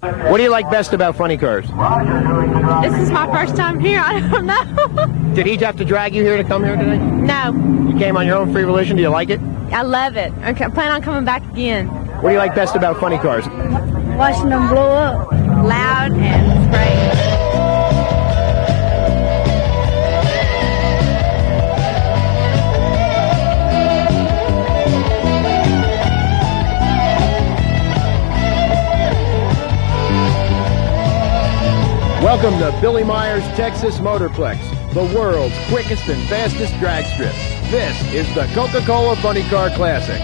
What do you like best about funny cars? This is my first time here. I don't know. Did he have to drag you here to come here today? No. You came on your own free volition. Do you like it? I love it. I plan on coming back again. What do you like best about funny cars? Watching them blow up. Loud and great. Welcome to Billy Meyer's Texas Motorplex, the world's quickest and fastest drag strip. This is the Coca-Cola Funny Car Classic.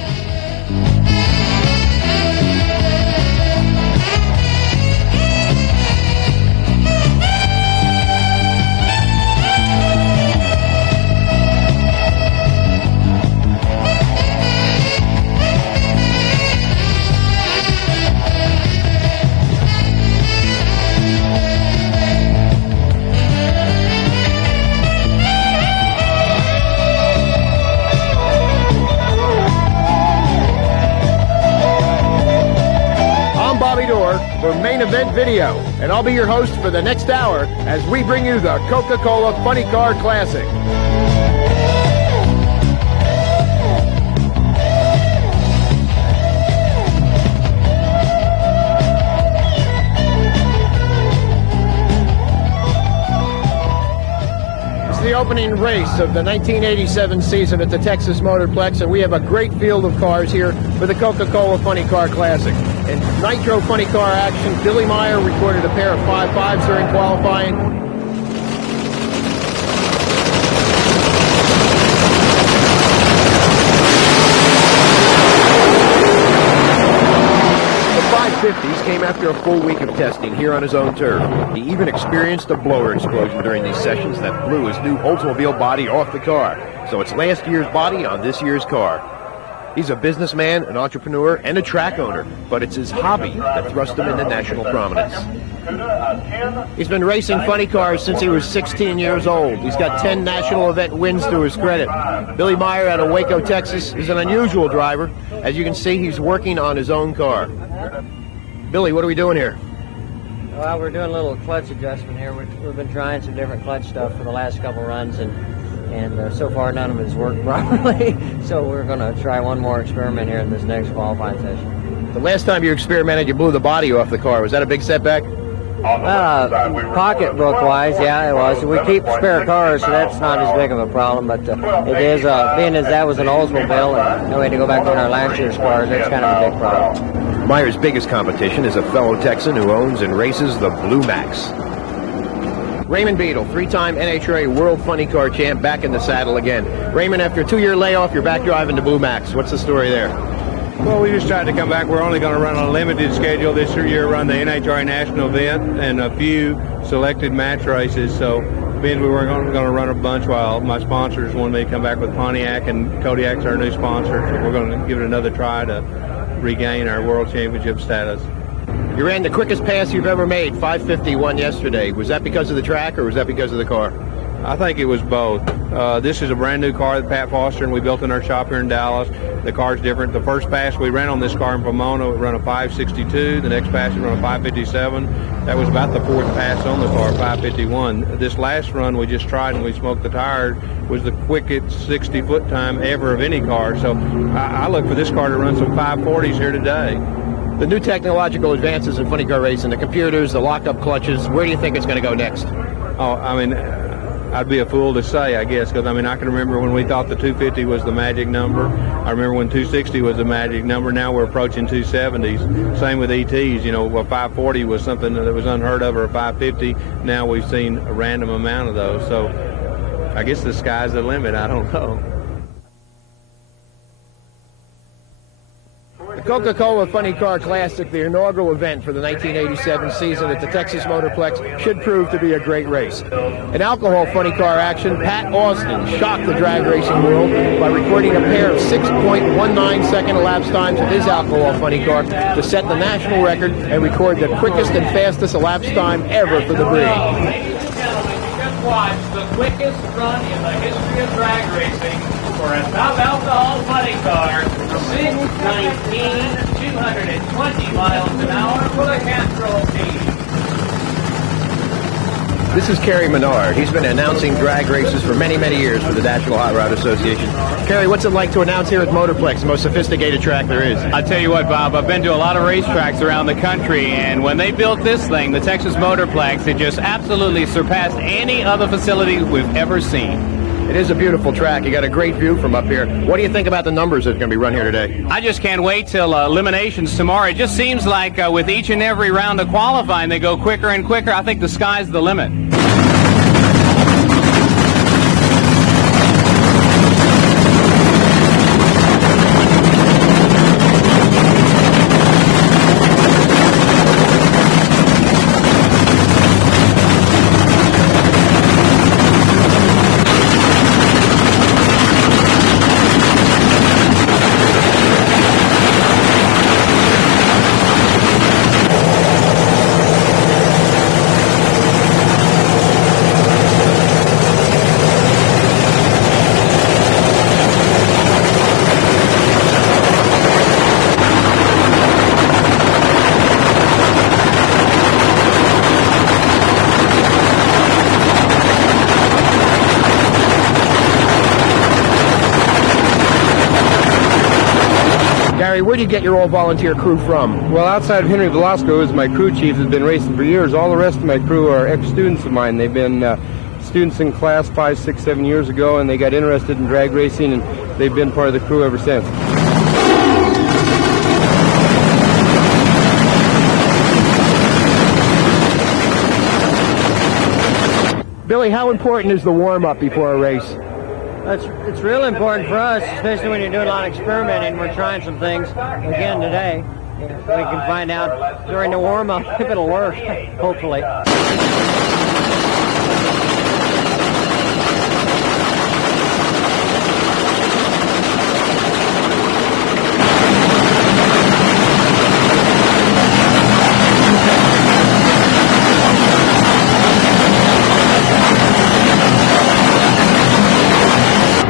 For main event video, and I'll be your host for the next hour as we bring you the Coca-Cola Funny Car Classic. It's the opening race of the 1987 season at the Texas Motorplex, and we have a great field of cars here for the Coca-Cola Funny Car Classic. In Nitro funny car action, Billy Meyer recorded a pair of 5.5s during qualifying. The 550s came after a full week of testing here on his own turf. He even experienced a blower explosion during these sessions that blew his new Oldsmobile body off the car. So it's last year's body on this year's car. He's a businessman, an entrepreneur, and a track owner, but it's his hobby that thrust him into national prominence. He's been racing funny cars since he was 16 years old. He's got 10 national event wins to his credit. Billy Meyer out of Waco, Texas, is an unusual driver. As you can see, he's working on his own car. Billy, what are we doing here? Well, we're doing a little clutch adjustment here. We've been trying some different clutch stuff for the last couple runs, and so far none of it has worked properly. So we're going to try one more experiment here in this next qualifying session. The last time you experimented, you blew the body off the car. Was that a big setback? Pocketbook-wise, yeah, it was. We keep spare cars, so that's not as big of a problem. But it is, being as that was an Oldsmobile, and we had to go back to our last year's cars, that's kind of a big problem. Meyer's biggest competition is a fellow Texan who owns and races the Blue Max. Raymond Beadle, three-time NHRA World Funny Car Champ, back in the saddle again. Raymond, after a 2-year layoff, you're back driving the Blue Max. What's the story there? Well, we just tried to come back. We're only going to run on a limited schedule this year, run the NHRA National event and a few selected match races. So, being we were going to run a bunch while my sponsors wanted me to come back with Pontiac, and Kodiak's our new sponsor. So we're going to give it another try to regain our World Championship status. You ran the quickest pass you've ever made, 5:51 yesterday. Was that because of the track, or was that because of the car? I think it was both. This is a brand new car that Pat Foster and we built in our shop here in Dallas. The car's different. The first pass we ran on this car in Pomona, it ran a 5:62. The next pass, it ran a 5:57. That was about the fourth pass on the car, 5:51. This last run we just tried and we smoked the tires was the quickest 60-foot time ever of any car. So I look for this car to run some 540s here today. The new technological advances in funny car racing, the computers, the lock-up clutches, where do you think it's going to go next? Oh, I mean, I'd be a fool to say, I guess, because, I mean, I can remember when we thought the 250 was the magic number. I remember when 260 was the magic number. Now we're approaching 270s. Same with ETs. You know, a 540 was something that was unheard of, or a 550. Now we've seen a random amount of those. So I guess the sky's the limit. I don't know. The Coca-Cola Funny Car Classic, the inaugural event for the 1987 season at the Texas Motorplex, should prove to be a great race. In alcohol funny car action, Pat Austin shocked the drag racing world by recording a pair of 6.19 second elapsed times of his alcohol funny car to set the national record and record the quickest and fastest elapsed time ever for the breed. Ladies and gentlemen, you just watched the quickest run in the history of drag racing for a top alcohol funny car, 6:19.2. 220 miles an hour for the Castrol team. This is Kerry Menard. He's been announcing drag races for many, many years for the Nashville Hot Rod Association. Kerry, what's it like to announce here at MOTORPLEX, the most sophisticated track there is? I tell you what, Bob, I've been to a lot of racetracks around the country, and when they built this thing, the Texas MOTORPLEX, it just absolutely surpassed any other facility we've ever seen. It is a beautiful track. You got a great view from up here. What do you think about the numbers that are going to be run here today? I just can't wait till eliminations tomorrow. It just seems like with each and every round of qualifying, they go quicker and quicker. I think the sky's the limit. Where'd you get your all-volunteer crew from? Well, outside of Henry Velasco, who's my crew chief, has been racing for years. All the rest of my crew are ex-students of mine. They've been students in class 5, 6, 7 years ago, and they got interested in drag racing, and they've been part of the crew ever since. Billy, how important is the warm-up before a race? It's real important for us, especially when you're doing a lot of experimenting. We're trying some things again today. We can find out during the warm-up if it'll work, hopefully.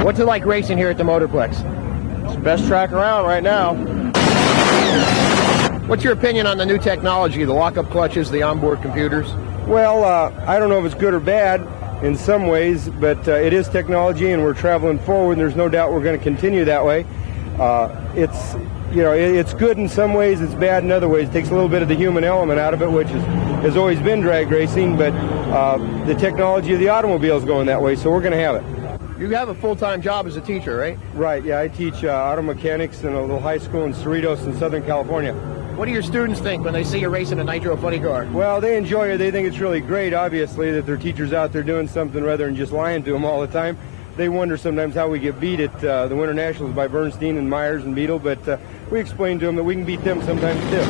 What's it like racing here at the MOTORPLEX? It's the best track around right now. What's your opinion on the new technology, the lock-up clutches, the onboard computers? Well, I don't know if it's good or bad in some ways, but it is technology, and we're traveling forward, and there's no doubt we're going to continue that way. It's good in some ways, it's bad in other ways. It takes a little bit of the human element out of it, which has always been drag racing, but the technology of the automobile is going that way, so we're going to have it. You have a full-time job as a teacher, right? Right, yeah, I teach auto mechanics in a little high school in Cerritos in Southern California. What do your students think when they see you racing a Nitro funny car? Well, they enjoy it. They think it's really great, obviously, that their teacher's out there doing something rather than just lying to them all the time. They wonder sometimes how we get beat at the Winter Nationals by Bernstein and Myers and Beadle, but we explain to them that we can beat them sometimes, too.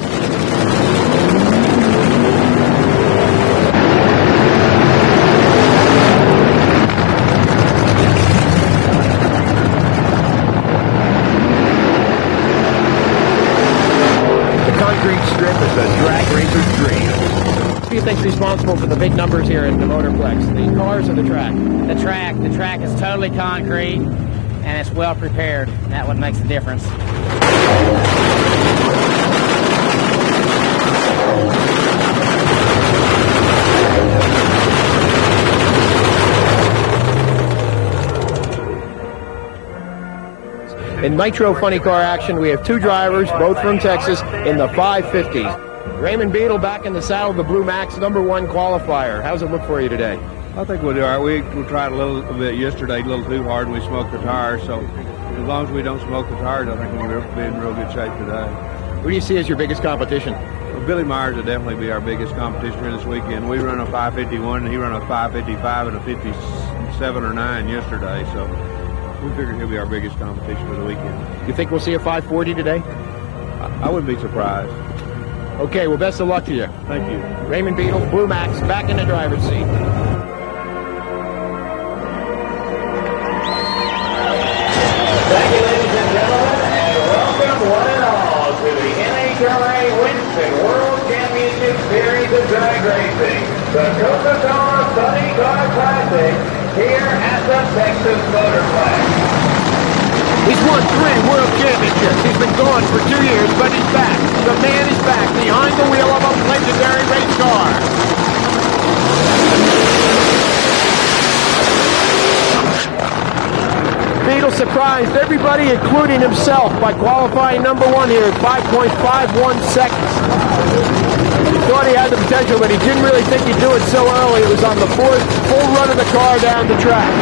Strip is a drag racer's dream. Who do you think's responsible for the big numbers here in the MOTORPLEX? The cars or the track? The track. The track is totally concrete, and it's well prepared. That what makes the difference. In Nitro funny car action, we have two drivers, both from Texas, in the 550s. Raymond Beadle back in the saddle of the Blue Max, #1 qualifier. How's it look for you today? I think we'll do all right. We tried a little bit yesterday, a little too hard, and we smoked the tires. So as long as we don't smoke the tires, I think we'll be in real good shape today. Who do you see as your biggest competition? Well, Billy Myers will definitely be our biggest competition here this weekend. We run a 551, and he ran a 555 and a 57 or 9 yesterday. So we figure he'll be our biggest competition for the weekend. You think we'll see a 540 today? I wouldn't be surprised. Okay, well, best of luck to you. Thank you. Raymond Beadle, Blue Max, back in the driver's seat. Thank you, ladies and gentlemen, and welcome one and all to the NHRA Winston World Championship Series of Drag Racing, the Coca-Cola Funny Car Classic, here at the Texas MOTORPLEX. He's won 3 world championships. He's been gone for 2 years, but he's back. The man is back behind the wheel of a legendary race car. Beadle surprised everybody, including himself, by qualifying number 1 here at 5.51 seconds. He thought he had the potential, but he didn't really think he'd do it so early. It was on the 4th full run of the car down the track.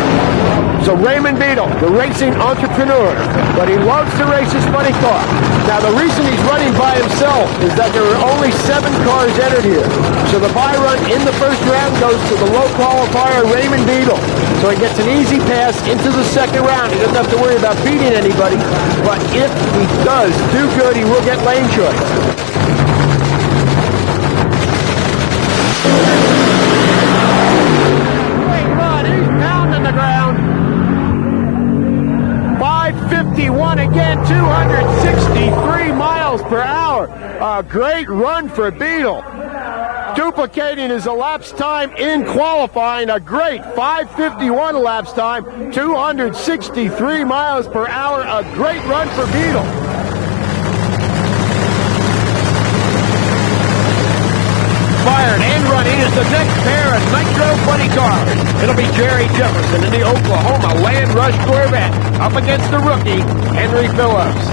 So Raymond Beadle, the racing entrepreneur, but he loves to race his funny car. Now the reason he's running by himself is that there are only 7 cars entered here. So the bye run in the first round goes to the low qualifier Raymond Beadle. So he gets an easy pass into the second round. He doesn't have to worry about beating anybody, but if he does do good, he will get lane choice. Great run, he's pounding the ground. 551 again, 263 miles per hour. A great run for Beadle. Duplicating his elapsed time in qualifying. A great 551 elapsed time, 263 miles per hour. A great run for Beadle. Fired and running is the next pair of Nitro funny cars. It'll be Jerry Jefferson in the Oklahoma Land Rush Corvette up against the rookie, Henry Phillips.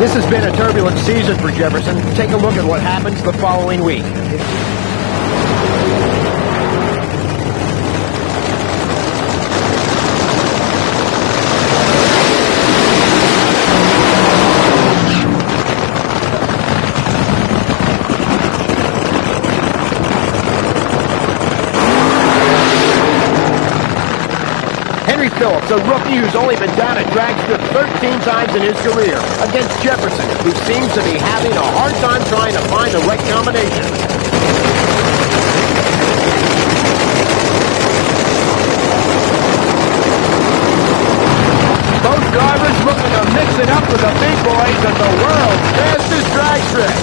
This has been a turbulent season for Jefferson. Take a look at what happens the following week. Phillips, a rookie who's only been down at drag strip 13 times in his career, against Jefferson, who seems to be having a hard time trying to find the right combination. Both drivers looking to mix it up with the big boys at the world's fastest drag strip.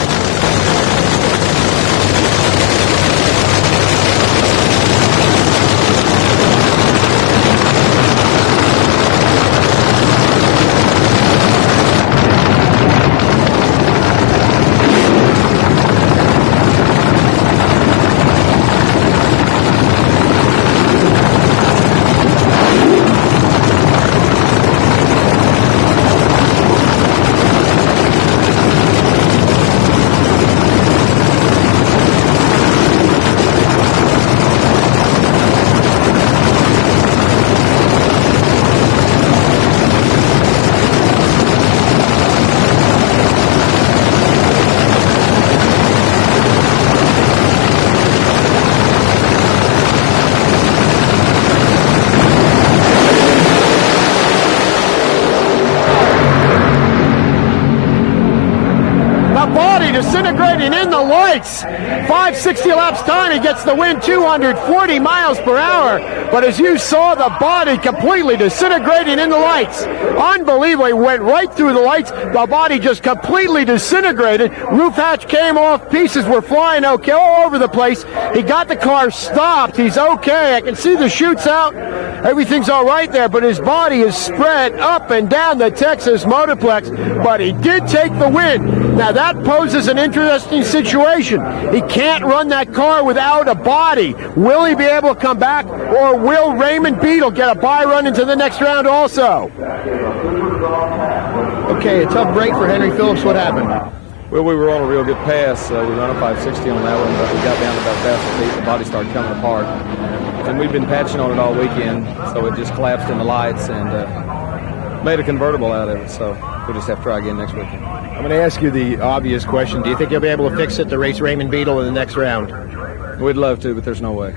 Disintegrating in the lights. 560 laps time, he gets the win, 240 miles per hour. But as you saw, the body completely disintegrating in the lights. Unbelievable, he went right through the lights. The body just completely disintegrated. Roof hatch came off, pieces were flying okay all over the place. He got the car stopped. He's okay. I can see the chutes out. Everything's all right there, but his body is spread up and down the Texas Motorplex. But he did take the win. Now that poses an interesting situation. He can't run that car without a body. Will he be able to come back, or will Raymond Beadle get a bye run into the next round also? Okay, a tough break for Henry Phillips. What happened? Well, we were on a real good pass. We run a 560 on that one, but we got down to about fast feet. The body started coming apart. And we've been patching on it all weekend, so it just collapsed in the lights and made a convertible out of it. So we'll just have to try again next weekend. I'm going to ask you the obvious question. Do you think you'll be able to fix it to race Raymond Beadle in the next round? We'd love to, but there's no way.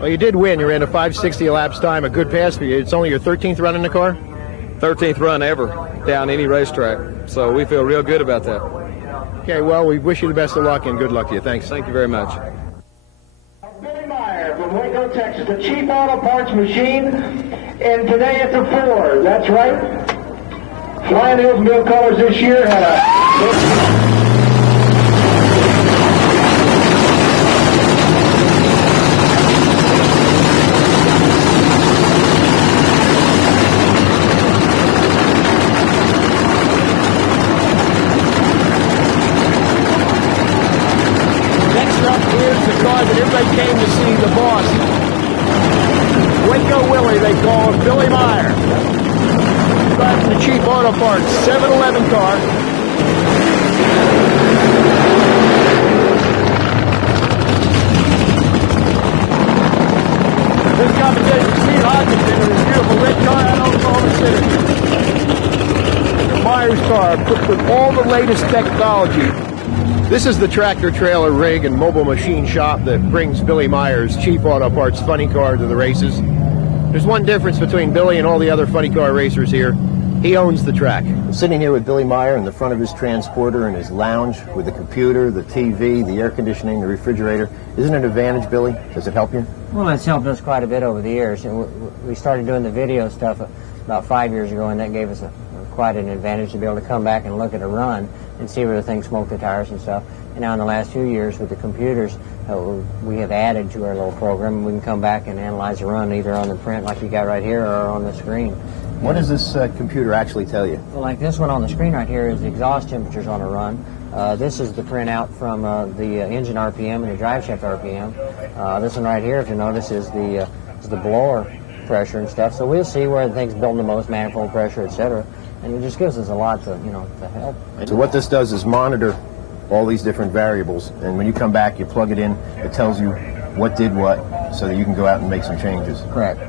Well, you did win. You ran a 560 elapsed time, a good pass for you. It's only your 13th run in the car? 13th run ever down any racetrack, so we feel real good about that. Okay, well, we wish you the best of luck and good luck to you. Thanks. Thank you very much. Meyer from Waco, Texas, the cheap auto parts machine, and today it's a 4. That's right. Flying the Oldsmobile colors this year had a... Everybody came to see the boss. Waco Willie, they call him, Billy Meyer. Drives the cheap auto parts, 7-Eleven car. This competition, Steve Hodgson in his beautiful red car out on Oklahoma City. Meyer's car, equipped with all the latest technology. This is the tractor trailer rig and mobile machine shop that brings Billy Meyer's cheap auto parts funny car to the races. There's one difference between Billy and all the other funny car racers here. He owns the track. I'm sitting here with Billy Meyer in the front of his transporter in his lounge with the computer, the TV, the air conditioning, the refrigerator. Isn't it an advantage, Billy? Does it help you? Well, it's helped us quite a bit over the years. We started doing the video stuff about 5 years ago, and that gave us quite an advantage to be able to come back and look at a run and see where the thing smoked the tires and stuff. And now in the last few years with the computers, we have added to our little program. We can come back and analyze a run either on the print like you got right here or on the screen. What does this computer actually tell you? Well, like this one on the screen right here is the exhaust temperatures on a run. This is the printout from the engine RPM and the drive shaft RPM. This one right here, if you notice, is the blower pressure and stuff. So we'll see where the thing's building the most, manifold pressure, etc. And it just gives us a lot to, to help. So what this does is monitor all these different variables, and when you come back, you plug it in, it tells you what did what, so that you can go out and make some changes. Correct.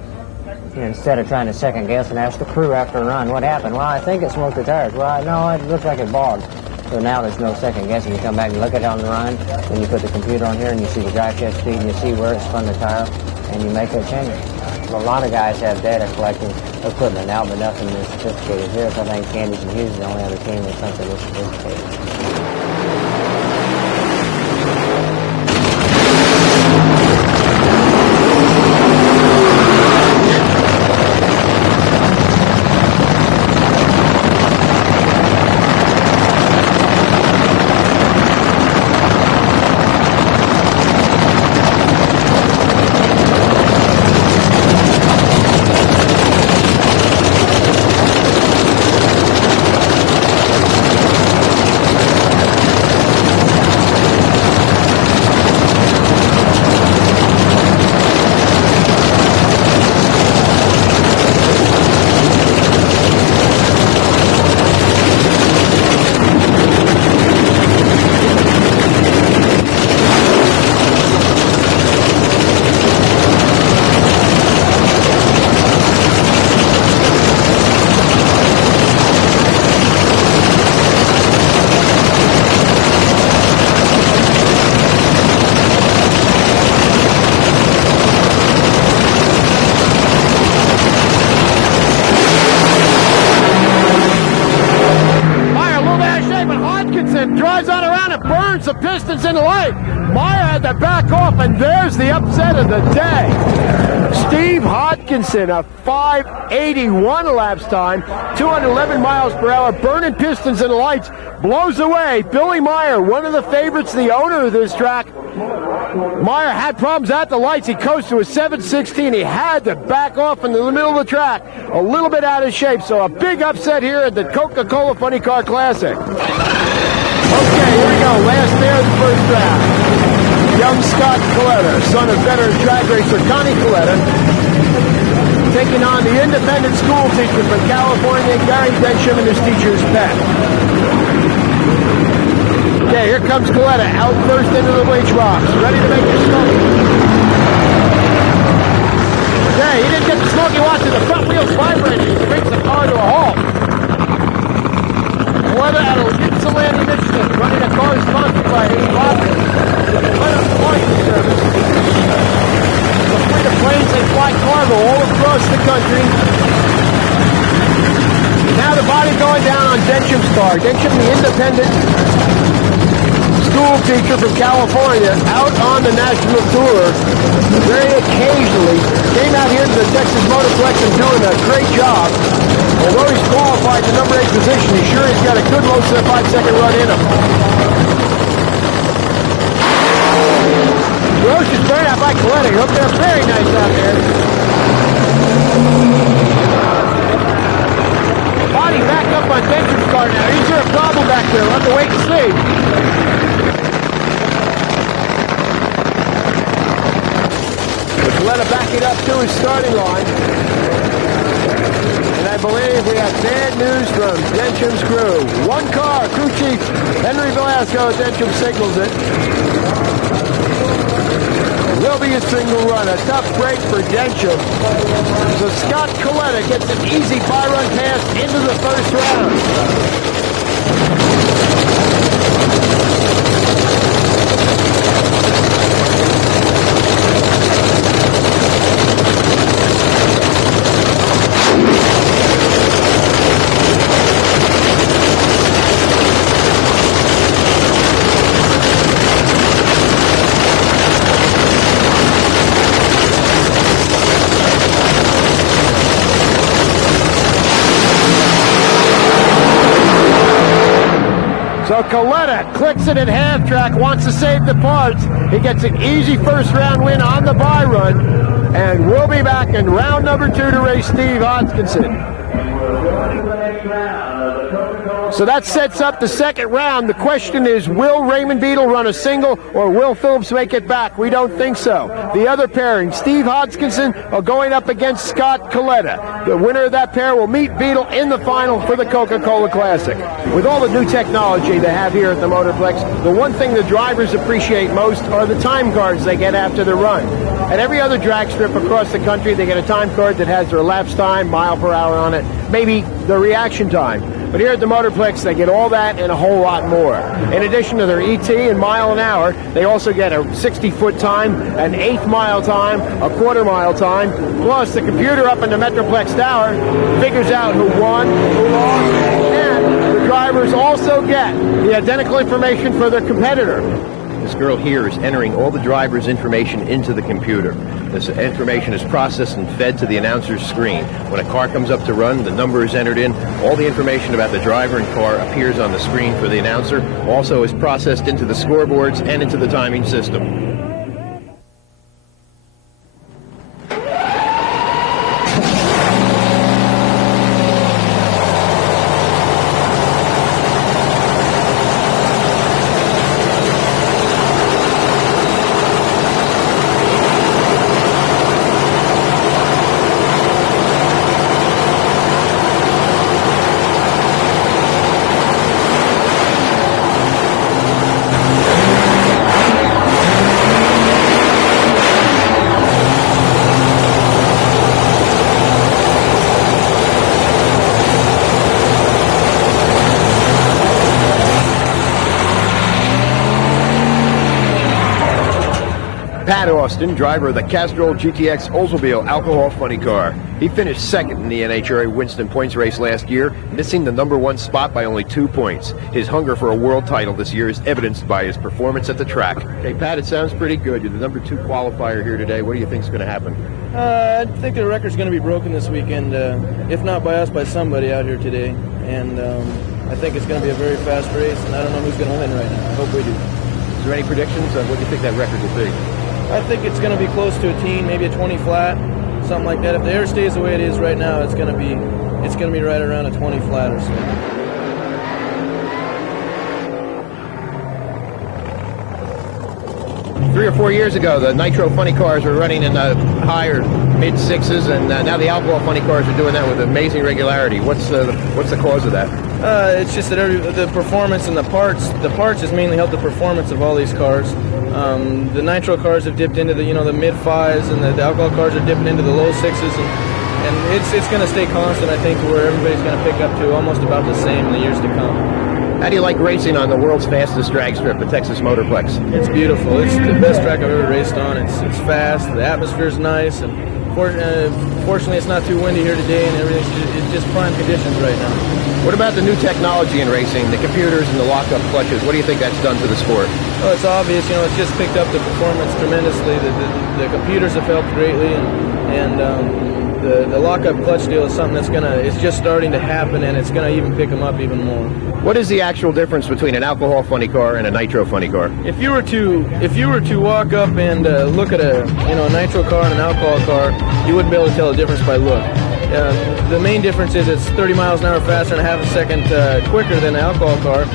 Instead of trying to second guess and ask the crew after a run, what happened? Well, I think it smoked the tires. Well, no, it looks like it bogged. So now there's no second guessing. You come back and look at it on the run, then you put the computer on here and you see the drive shaft speed and you see where it spun the tire, and you make that change. A lot of guys have data collecting equipment now, but nothing as sophisticated here. So I think Candies and Hughes is the only other team with something this sophisticated. The pistons in the light. Meyer had to back off, and there's the upset of the day. Steve Hodgkinson, a 581 elapsed time, 211 miles per hour, burning pistons in the lights, blows away Billy Meyer, one of the favorites, the owner of this track. Meyer had problems at the lights. He coasted to a 716. He had to back off in the middle of the track, a little bit out of shape. So a big upset here at the Coca-Cola Funny Car Classic. Okay, here we go. Last there of the first round. Young Scott Coletta, son of veteran drag racer Connie Coletta, taking on the independent school teacher from California, Gary Densham, and his teacher's pet. Okay, here comes Coletta, out first into the bleach box, ready to make the smoky. Okay, he didn't get the smoky watch and the front wheels vibrating. He brings the car to a halt. Coletta out of Ypsilanti, Michigan, running a car sponsored by Bob with the Coletta Flight Service. The fleet of planes they fly cargo all across the country. Now the body going down on Densham's car. Densham, the independent school teacher from California, out on the national tour, very occasionally came out here to the Texas Motorplex and doing a great job. Although he's qualified in the number 8 position, he's sure he's got a good most of the 5-second run in him. Ferocious burnout by Coletti. Hooked there very nice out there. Body back up on Densham's car now. Is there a problem back there? We'll have to wait and see. Let him back it up to his starting line. And I believe we have bad news from Densham's crew. One car, crew chief Henry Velasco at Densham signals it. It will be a single run, a tough break for Densham. So Scott Coletta gets an easy by-run pass into the first round. So Coletta clicks it at half track, wants to save the parts. He gets an easy first round win on the bye run. And we'll be back in round number 2 to race Steve Hodgkinson. So that sets up the second round. The question is, will Raymond Beadle run a single or will Phillips make it back? We don't think so. The other pairing, Steve Hodgkinson are going up against Scott Coletta. The winner of that pair will meet Beadle in the final for the Coca-Cola Classic. With all the new technology they have here at the Motorplex, the one thing the drivers appreciate most are the time cards they get after the run. At every other drag strip across the country, they get a time card that has their lapse time, mile per hour on it, maybe the reaction time. But here at the Motorplex, they get all that and a whole lot more. In addition to their ET and mile an hour, they also get a 60-foot time, an 1/8 mile time, a 1/4 mile time, plus the computer up in the Metroplex Tower figures out who won, who lost, and the drivers also get the identical information for their competitor. This girl here is entering all the drivers' information into the computer. This information is processed and fed to the announcer's screen. When a car comes up to run, the number is entered in. All the information about the driver and car appears on the screen for the announcer. Also is processed into the scoreboards and into the timing system. Austin, driver of the Castrol GTX Oldsmobile alcohol funny car. He finished second in the NHRA Winston points race last year, missing the number 1 spot by only 2 points. His hunger for a world title this year is evidenced by his performance at the track. Hey, Pat, it sounds pretty good. You're the number 2 qualifier here today. What do you think is going to happen? I think the record's going to be broken this weekend, if not by us, by somebody out here today. And I think it's going to be a very fast race, and I don't know who's going to win right now. I hope we do. Is there any predictions on what you think that record will be? I think it's going to be close to a teen, maybe a 20 flat, something like that. If the air stays the way it is right now, it's going to be right around a 20 flat or so. Three or 4 years ago, the Nitro funny cars were running in the higher mid-6s, and now the alcohol funny cars are doing that with amazing regularity. What's the cause of that? It's just that the performance and the parts has mainly helped the performance of all these cars. The Nitro cars have dipped into the mid-5s, and the alcohol cars are dipping into the low 6s, and it's going to stay constant, I think, to where everybody's going to pick up to almost about the same in the years to come. How do you like racing on the world's fastest drag strip, the Texas Motorplex? It's beautiful. It's the best track I've ever raced on. It's fast. The atmosphere's nice, and fortunately, it's not too windy here today, and it's just prime conditions right now. What about the new technology in racing, the computers and the lock-up clutches? What do you think that's done to the sport? Well, it's obvious, it's just picked up the performance tremendously. The computers have helped greatly, and the lockup clutch deal is something it's just starting to happen, and it's gonna even pick them up even more. What is the actual difference between an alcohol funny car and a nitro funny car? If you were to walk up and look at a nitro car and an alcohol car, you wouldn't be able to tell the difference by look. The main difference is it's 30 miles an hour faster and a half a second quicker than an alcohol car.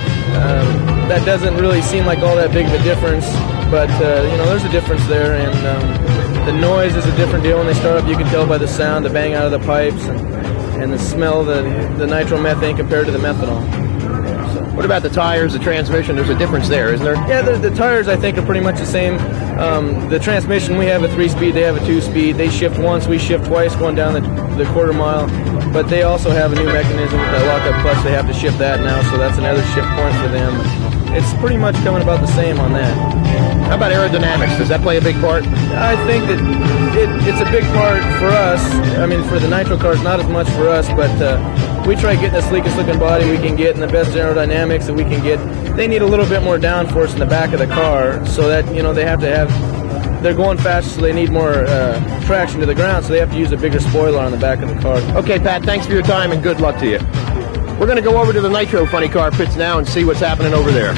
That doesn't really seem like all that big of a difference, but there's a difference there, and the noise is a different deal when they start up. You can tell by the sound, the bang out of the pipes, and the smell, the nitromethane compared to the methanol. What about the tires, the transmission? There's a difference there, isn't there? Yeah, the tires I think are pretty much the same. The transmission, we have a 3-speed, they have a 2-speed. They shift once, we shift twice going down the quarter mile. But they also have a new mechanism with that lockup clutch. They have to shift that now, so that's another shift point for them. It's pretty much coming about the same on that. How about aerodynamics? Does that play a big part? I think that it's a big part for us. I mean, for the nitro cars, not as much for us, but we try getting the sleekest looking body we can get and the best aerodynamics that we can get. They need a little bit more downforce in the back of the car, so that they have to have. They're going faster, so they need more traction to the ground, so they have to use a bigger spoiler on the back of the car. Okay, Pat, thanks for your time and good luck to you. We're going to go over to the Nitro funny car pits now and see what's happening over there.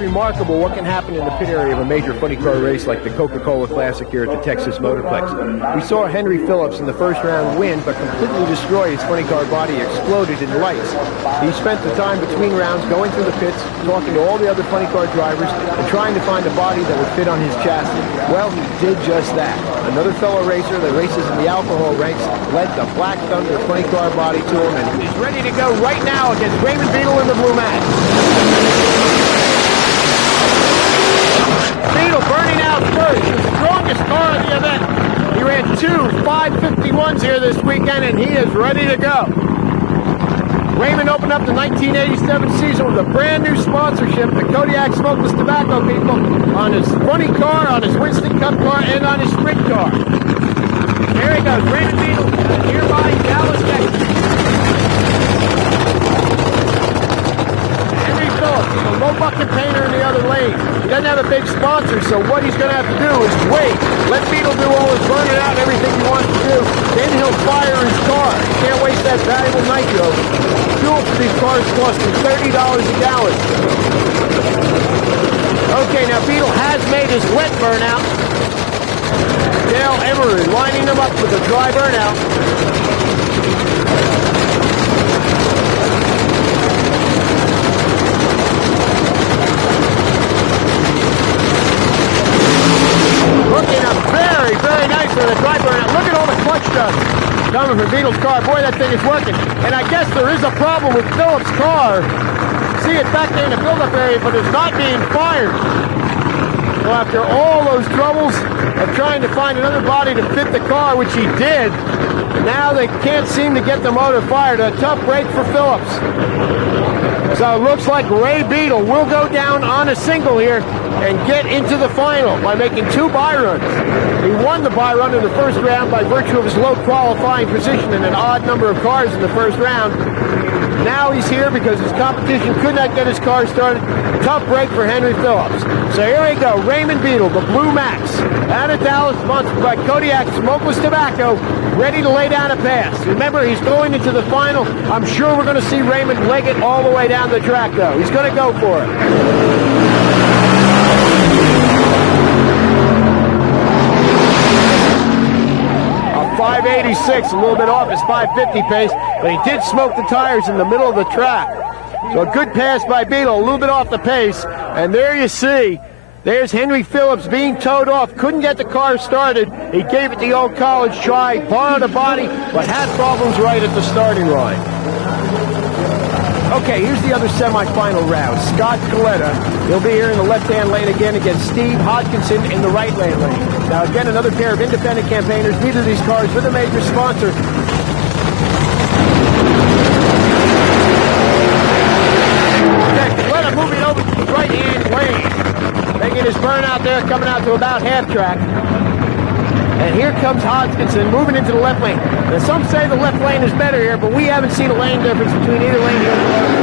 Remarkable what can happen in the pit area of a major funny car race like the Coca-Cola Classic here at the Texas Motorplex. We saw Henry Phillips in the first round win, but completely destroy his funny car body, exploded in lights. He spent the time between rounds going through the pits, talking to all the other funny car drivers, and trying to find a body that would fit on his chassis. Well, he did just that. Another fellow racer that races in the alcohol ranks led the Black Thunder funny car body to him, and he's ready to go right now against Raymond Beadle in the blue mat. Beadle burning out first, the strongest car of the event. He ran 2 551s here this weekend, and he is ready to go. Raymond opened up the 1987 season with a brand new sponsorship, the Kodiak Smokeless Tobacco people, on his funny car, on his Winston Cup car, and on his sprint car. There he goes, Raymond Beadle, nearby Dallas, Texas. A low bucket painter in the other lane. He doesn't have a big sponsor, so what he's going to have to do is wait. Let Beadle do all his burning out and everything he wants to do. Then he'll fire his car. He can't waste that valuable nitro. Fuel for these cars cost him $30 a gallon. Okay, now Beadle has made his wet burnout. Dale Emery lining them up with a dry burnout. Looking up very, very nice for the dry burnout. Look at all the clutch dust coming from Beadle's car. Boy, that thing is working. And I guess there is a problem with Phillips' car. See it back there in the build-up area, but it's not being fired. So after all those troubles of trying to find another body to fit the car, which he did, now they can't seem to get the motor fired. A tough break for Phillips. So it looks like Ray Beadle will go down on a single here and get into the final by making 2 buy runs. He won the buy run in the first round by virtue of his low qualifying position in an odd number of cars in the first round. Now he's here because his competition could not get his car started. Tough break for Henry Phillips. So here we go, Raymond Beadle, the Blue Max, out of Dallas, sponsored by Kodiak Smokeless Tobacco, ready to lay down a pass. Remember, he's going into the final. I'm sure we're going to see Raymond leg it all the way down the track, though. He's going to go for it. A 586, a little bit off his 550 pace, but he did smoke the tires in the middle of the track. So a good pass by Beadle, a little bit off the pace, and there you see There's Henry Phillips being towed off. Couldn't get the car started. He gave it the old college try, borrowed a body, but had problems right at the starting line. Okay, here's the other semifinal round. Scott Coletta. He'll be here in the left-hand lane again against Steve Hodkinson in the right-hand lane. Now, again, another pair of independent campaigners. Neither of these cars with a major sponsor. Okay, Coletta moving over to the right-hand lane. Making his burnout there, coming out to about half track. And here comes Hodgkinson moving into the left lane. Now, some say the left lane is better here, but we haven't seen a lane difference between either lane here.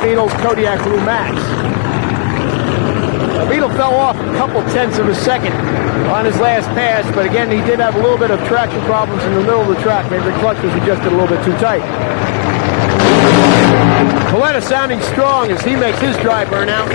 Beadle's Kodiak Blue Max. Beadle fell off a couple tenths of a second on his last pass, but again, he did have a little bit of traction problems in the middle of the track. Maybe the clutch was adjusted a little bit too tight. Coletta sounding strong as he makes his dry burnout.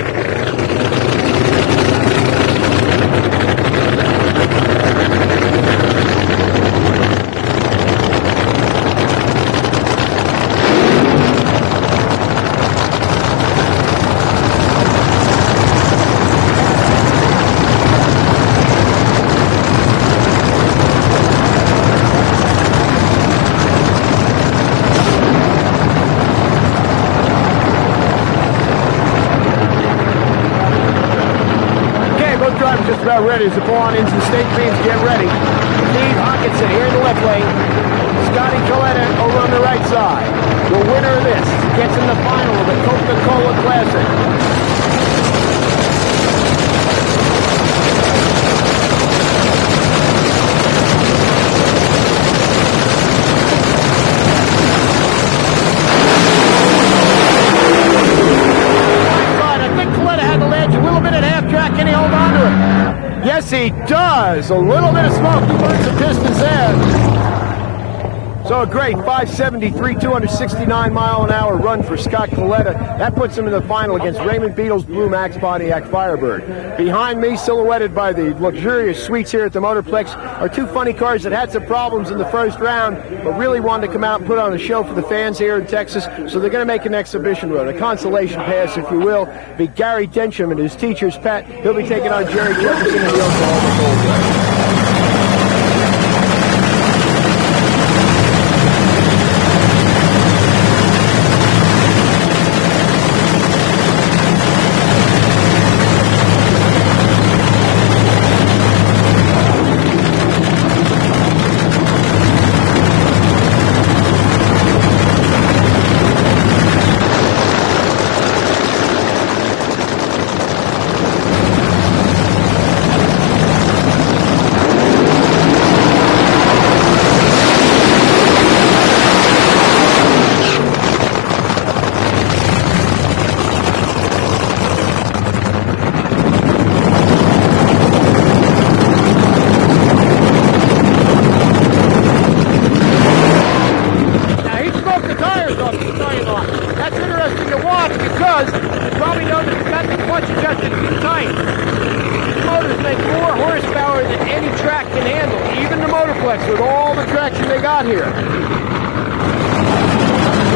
Ready as the pull on into the stage beams. Get ready. Steve Hawkinson here in the left lane. Scotty Coletta over on the right side. The winner of this gets in the final of the Coca-Cola Classic. I think Coletta had the ledge a little bit at half track. Can he hold on to it? Yes, he does. A little bit of smoke. He burns the pistons there. So a great 573, 269-mile-an-hour run for Scott Coletta. That puts him in the final against Raymond Beadle's Blue Max Pontiac Firebird. Behind me, silhouetted by the luxurious suites here at the Motorplex, are two funny cars that had some problems in the first round, but really wanted to come out and put on a show for the fans here in Texas. So they're going to make an exhibition run, a consolation pass, if you will. Be Gary Densham and his teacher's pet. He'll be taking on Jerry Jefferson in the Oklahoma Gold Rush. With all the traction they got here.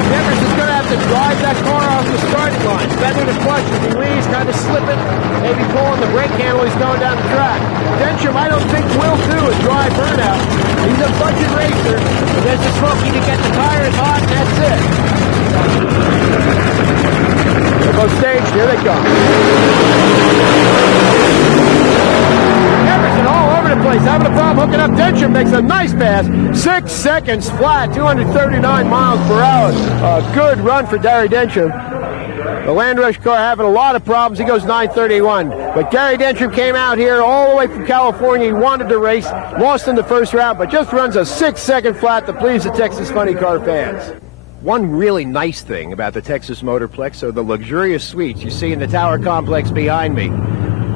Jefferson's going to have to drive that car off the starting line. Feather the clutch as he leaves, kind of slipping, maybe pulling the brake handle. He's going down the track. Densham, I don't think will do a dry burnout. He's a budget racer. There's the smoky to get the tires hot, and that's it. They're both staged. Here they come. Jefferson all over the place, having a problem hooking up. Densham makes a nice pass. 6 seconds flat, 239 miles per hour. A good run for Gary Densham. The Land Rush car having a lot of problems. He goes 9:31. But Gary Densham came out here all the way from California. He wanted to race, lost in the first round, but just runs a 6-second flat to please the Texas Funny Car fans. One really nice thing about the Texas Motorplex are the luxurious suites you see in the tower complex behind me.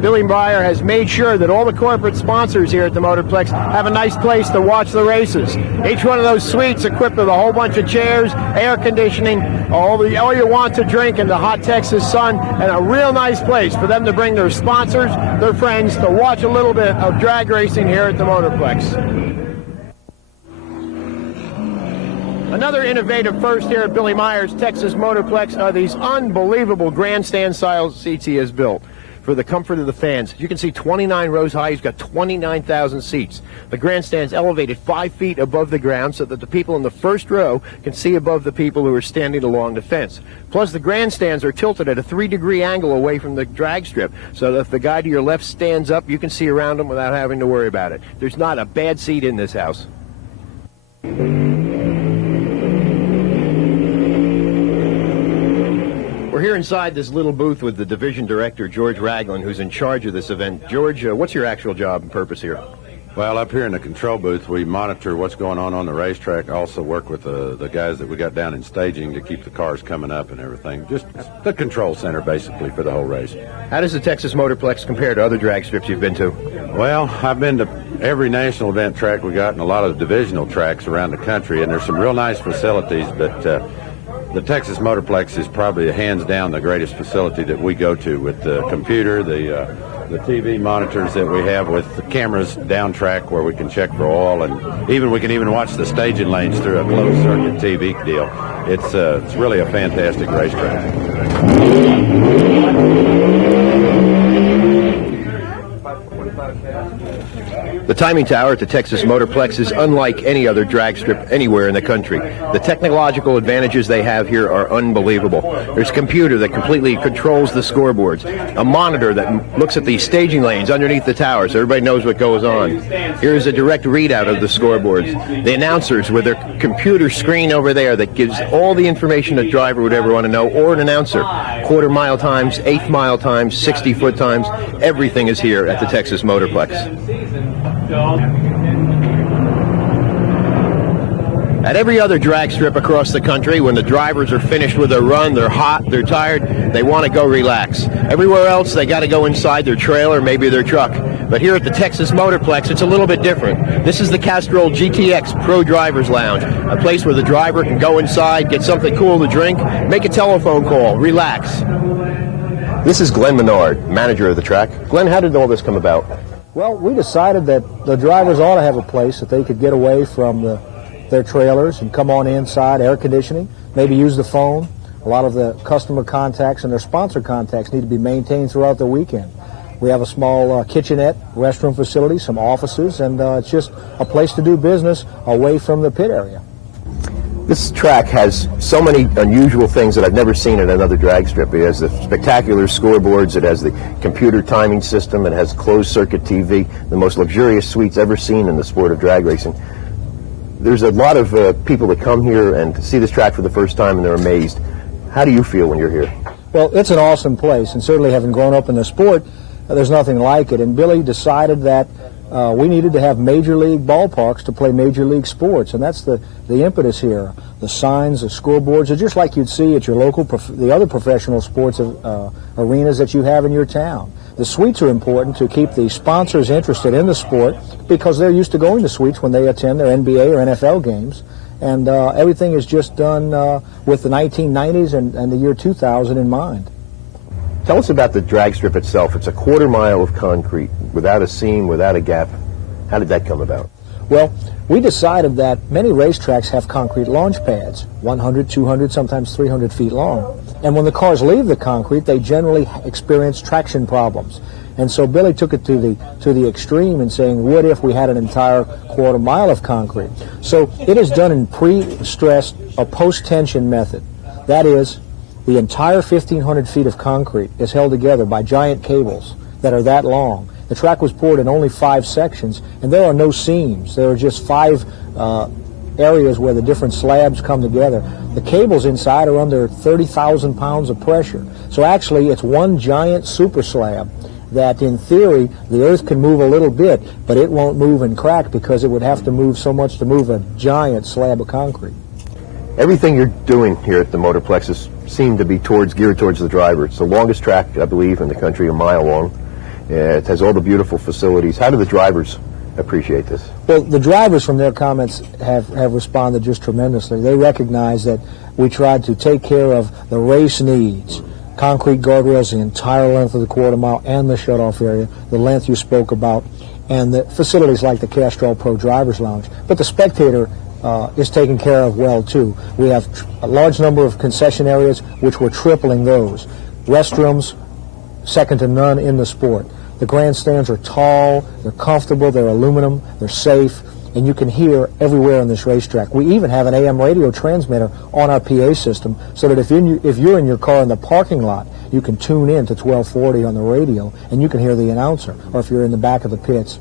Billy Meyer has made sure that all the corporate sponsors here at the Motorplex have a nice place to watch the races. Each one of those suites equipped with a whole bunch of chairs, air conditioning, all you want to drink in the hot Texas sun, and a real nice place for them to bring their sponsors, their friends, to watch a little bit of drag racing here at the Motorplex. Another innovative first here at Billy Meyer's Texas Motorplex are these unbelievable grandstand-style seats he has built for the comfort of the fans. You can see 29 rows high. He's got 29,000 seats. The grandstand's elevated 5 feet above the ground so that the people in the first row can see above the people who are standing along the fence. Plus, the grandstands are tilted at a 3-degree angle away from the drag strip, so that if the guy to your left stands up, you can see around him without having to worry about it. There's not a bad seat in this house. We're here inside this little booth with the division director, George Ragland, who's in charge of this event. George, what's your actual job and purpose here? Well, up here in the control booth, we monitor what's going on the racetrack. Also work with the guys that we got down in staging to keep the cars coming up and everything. Just the control center, basically, for the whole race. How does the Texas Motorplex compare to other drag strips you've been to? Well, I've been to every national event track we got and a lot of divisional tracks around the country, and there's some real nice facilities, but the Texas Motorplex is probably hands down the greatest facility that we go to, with the computer, the TV monitors that we have, with the cameras down track where we can check for oil, and we can even watch the staging lanes through a closed circuit TV deal. It's really a fantastic racetrack. The timing tower at the Texas Motorplex is unlike any other drag strip anywhere in the country. The technological advantages they have here are unbelievable. There's a computer that completely controls the scoreboards, a monitor that looks at the staging lanes underneath the tower so everybody knows what goes on. Here's a direct readout of the scoreboards. The announcers with their computer screen over there that gives all the information a driver would ever want to know, or an announcer. Quarter-mile times, eighth-mile times, 60-foot times, everything is here at the Texas Motorplex. At every other drag strip across the country, when the drivers are finished with their run, they're hot, they're tired, they want to go relax. Everywhere else, they got to go inside their trailer, maybe their truck. But here at the Texas Motorplex, it's a little bit different. This is the Castrol GTX Pro Drivers Lounge, a place where the driver can go inside, get something cool to drink, make a telephone call, relax. This is Glenn Menard, manager of the track. Glenn, how did all this come about? Well, we decided that the drivers ought to have a place that they could get away from their trailers and come on inside, air conditioning, maybe use the phone. A lot of the customer contacts and their sponsor contacts need to be maintained throughout the weekend. We have a small kitchenette, restroom facility, some offices, and it's just a place to do business away from the pit area. This track has so many unusual things that I've never seen at another drag strip. It has the spectacular scoreboards, it has the computer timing system, it has closed-circuit TV, the most luxurious suites ever seen in the sport of drag racing. There's a lot of people that come here and see this track for the first time and they're amazed. How do you feel when you're here? Well, it's an awesome place, and certainly having grown up in the sport, there's nothing like it. And Billy decided that we needed to have major league ballparks to play major league sports, and that's the impetus here. The signs, the scoreboards are just like you'd see at your local, the other professional sports arenas that you have in your town. The suites are important to keep the sponsors interested in the sport because they're used to going to suites when they attend their NBA or NFL games, and everything is just done with the 1990s and the year 2000 in mind. Tell us about the drag strip itself. It's a quarter-mile of concrete, without a seam, without a gap. How did that come about? Well, we decided that many racetracks have concrete launch pads, 100, 200, sometimes 300 feet long. And when the cars leave the concrete, they generally experience traction problems. And so Billy took it to the extreme in saying, what if we had an entire quarter mile of concrete? So it is done in pre-stressed or post-tension method. That is, the entire 1,500 feet of concrete is held together by giant cables that are that long. The track was poured in only 5 sections, and there are no seams. There are just 5 areas where the different slabs come together. The cables inside are under 30,000 pounds of pressure. So actually, it's one giant super slab that, in theory, the earth can move a little bit, but it won't move and crack because it would have to move so much to move a giant slab of concrete. Everything you're doing here at the Motorplex seems to be geared towards the driver. It's the longest track, I believe, in the country, a mile long. It has all the beautiful facilities. How do the drivers appreciate this? Well, the drivers from their comments have responded just tremendously. They recognize that we tried to take care of the race needs. Concrete guardrails the entire length of the quarter mile and the shutoff area, the length you spoke about, and the facilities like the Castrol Pro Drivers Lounge. But the spectator is taken care of well, too. We have a large number of concession areas, which we're tripling those. Restrooms, second to none in the sport. The grandstands are tall, they're comfortable, they're aluminum, they're safe, and you can hear everywhere on this racetrack. We even have an AM radio transmitter on our PA system so that if you're in your car in the parking lot, you can tune in to 1240 on the radio and you can hear the announcer, or if you're in the back of the pits.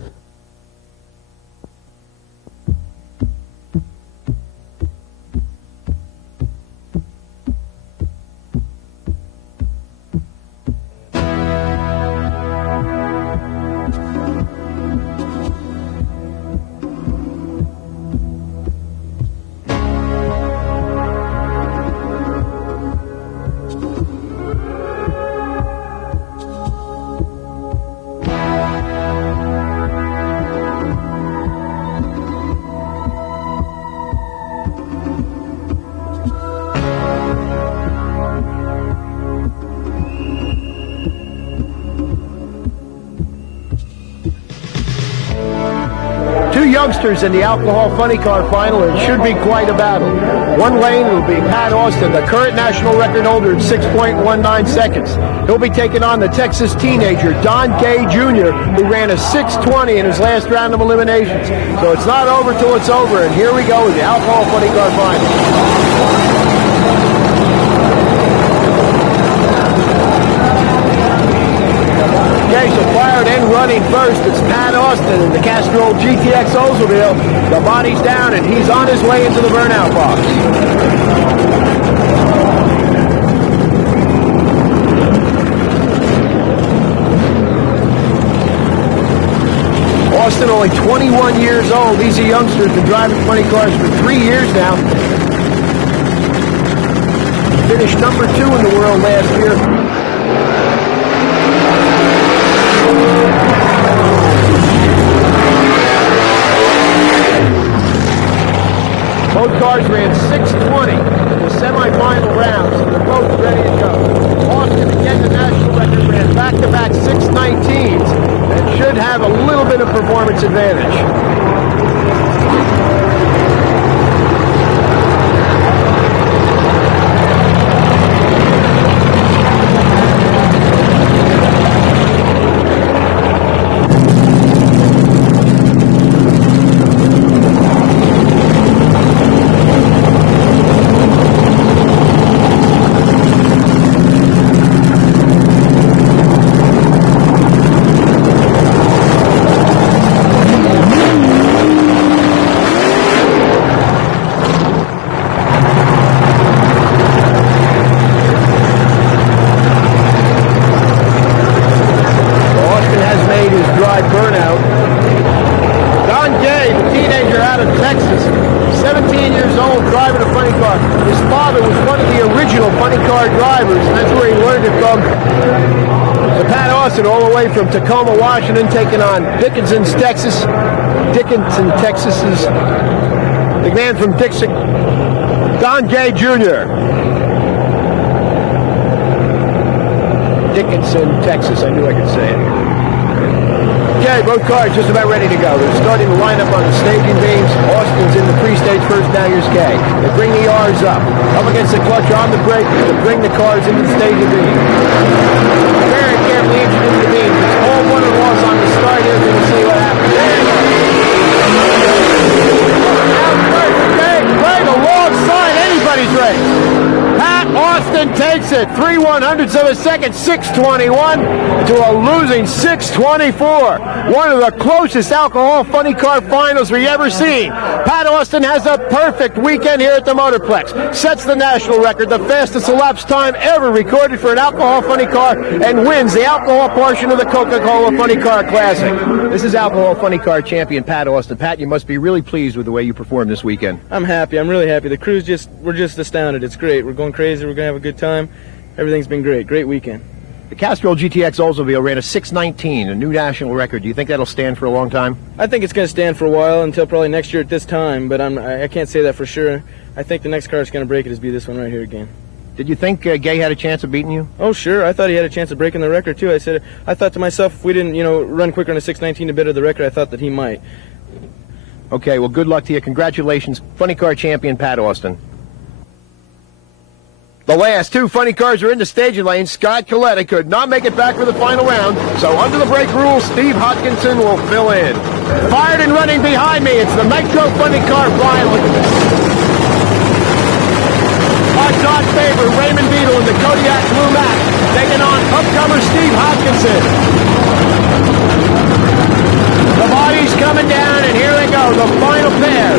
Youngsters in the Alcohol Funny Car Final. It should be quite a battle. One lane will be Pat Austin, the current national record holder, in 6.19 seconds. He'll be taking on the Texas teenager, Don Gay Jr., who ran a 6:20 in his last round of eliminations. So it's not over till it's over, and here we go with the Alcohol Funny Car Final. So fired and running first, it's Pat Austin in the Castrol GTX Oldsmobile. The body's down and he's on his way into the burnout box. Austin, only 21 years old. He's a youngster, been driving funny cars for 3 years now. Finished number 2 in the world last year. Both cars ran 6:20 in the semifinal rounds, and they're both ready to go. Austin, again, the national record, ran back-to-back 6:19s and should have a little bit of performance advantage. From Tacoma, Washington, taking on Dickinson, Texas. Texas's the man from Dixon, Don Gay Jr. Dickinson, Texas. I knew I could say it. Okay, both cars just about ready to go. They're starting to line up on the staging beams. Austin's in the pre-stage first, now here's Gay. They bring the R's up against the clutch on the brake to bring the cars into the staging beams. Very carefully inching into the beams. It's all one and loss on the start here. We're going to see what happens. Right alongside anybody's race. Pat Austin takes it 3/100ths of a second, 6:21 to a losing 6:24. One of the closest alcohol funny car finals we've ever seen. Pat Austin has a perfect weekend here at the Motorplex. Sets the national record, the fastest elapsed time ever recorded for an alcohol funny car, and wins the alcohol portion of the Coca-Cola Funny Car Classic. This is alcohol funny car champion Pat Austin. Pat, you must be really pleased with the way you performed this weekend. I'm happy. I'm really happy. The crew's we're just astounded. It's great. We're going crazy. We're going to have a good time. Everything's been great. Great weekend. The Castrol GTX Oldsmobile ran a 6:19, a new national record. Do you think that'll stand for a long time? I think it's going to stand for a while until probably next year at this time, but I can't say that for sure. I think the next car that's going to break it is be this one right here again. Did you think Gay had a chance of beating you? Oh, sure. I thought he had a chance of breaking the record, too. I thought to myself, if we didn't, run quicker on a 6:19 to better the record, I thought that he might. Okay, well, good luck to you. Congratulations, funny car champion Pat Austin. The last two funny cars are in the staging lane. Scott Coletta could not make it back for the final round, so under the brake rules, Steve Hodkinson will fill in. Fired and running behind me, it's the Nitro funny car final. Odds-on favorite Raymond Beadle in the Kodiak Blue Max, taking on upcomer Steve Hodkinson. The body's coming down, and here they go, the final pair.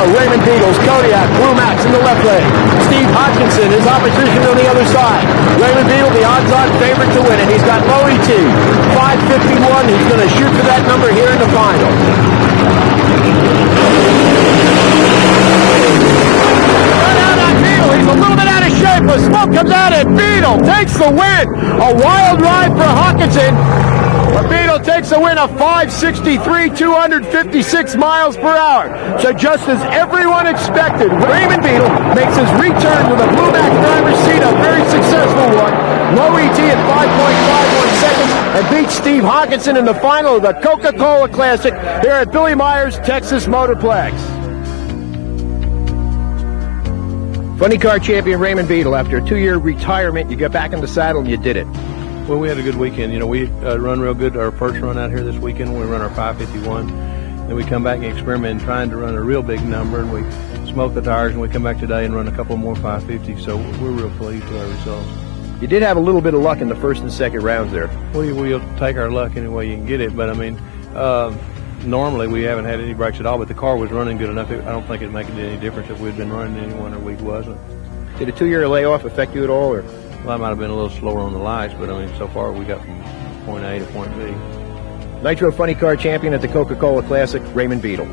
Raymond Beadle's Kodiak Blue Max in the left lane. Steve Hodkinson, his opposition on the other side. Raymond Beadle, the odds-on favorite to win it. He's got low ET, 551. He's going to shoot for that number here in the final. Run out on Beadle. He's a little bit out of shape, but smoke comes out, and Beadle takes the win. A wild ride for Hodkinson. But Beadle takes the win of 563, 256 miles per hour. So just as everyone expected, Raymond Beadle makes his return with a Blue Max driver's seat, a very successful one. Low ET at 5.51 seconds, and beats Steve Hodkinson in the final of the Coca-Cola Classic here at Billy Meyer's Texas Motorplex. Funny car champion Raymond Beadle, after a 2-year retirement, you got back in the saddle and you did it. Well, we had a good weekend. We run real good. Our first run out here this weekend, we run our 551. Then we come back and experiment trying to run a real big number, and we smoke the tires, and we come back today and run a couple more 550. So we're real pleased with our results. You did have a little bit of luck in the first and second rounds there. We'll take our luck any way you can get it, but I mean, normally we haven't had any breaks at all, but the car was running good enough. I don't think it'd make any difference if we'd been running anyone or we wasn't. Did a 2-year layoff affect you at all, or? Well, I might have been a little slower on the lights, but I mean, so far we got from point A to point B. Nitro Funny Car champion at the Coca-Cola Classic, Raymond Beadle.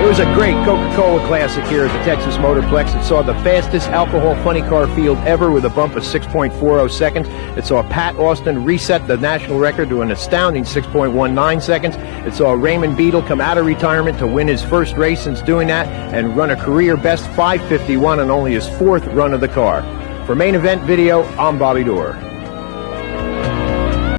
It was a great Coca-Cola Classic here at the Texas Motorplex. It saw the fastest alcohol funny car field ever with a bump of 6.40 seconds. It saw Pat Austin reset the national record to an astounding 6.19 seconds. It saw Raymond Beadle come out of retirement to win his first race since doing that and run a career best 551 on only his 4th run of the car. For Main Event Video, I'm Bobby Doerr.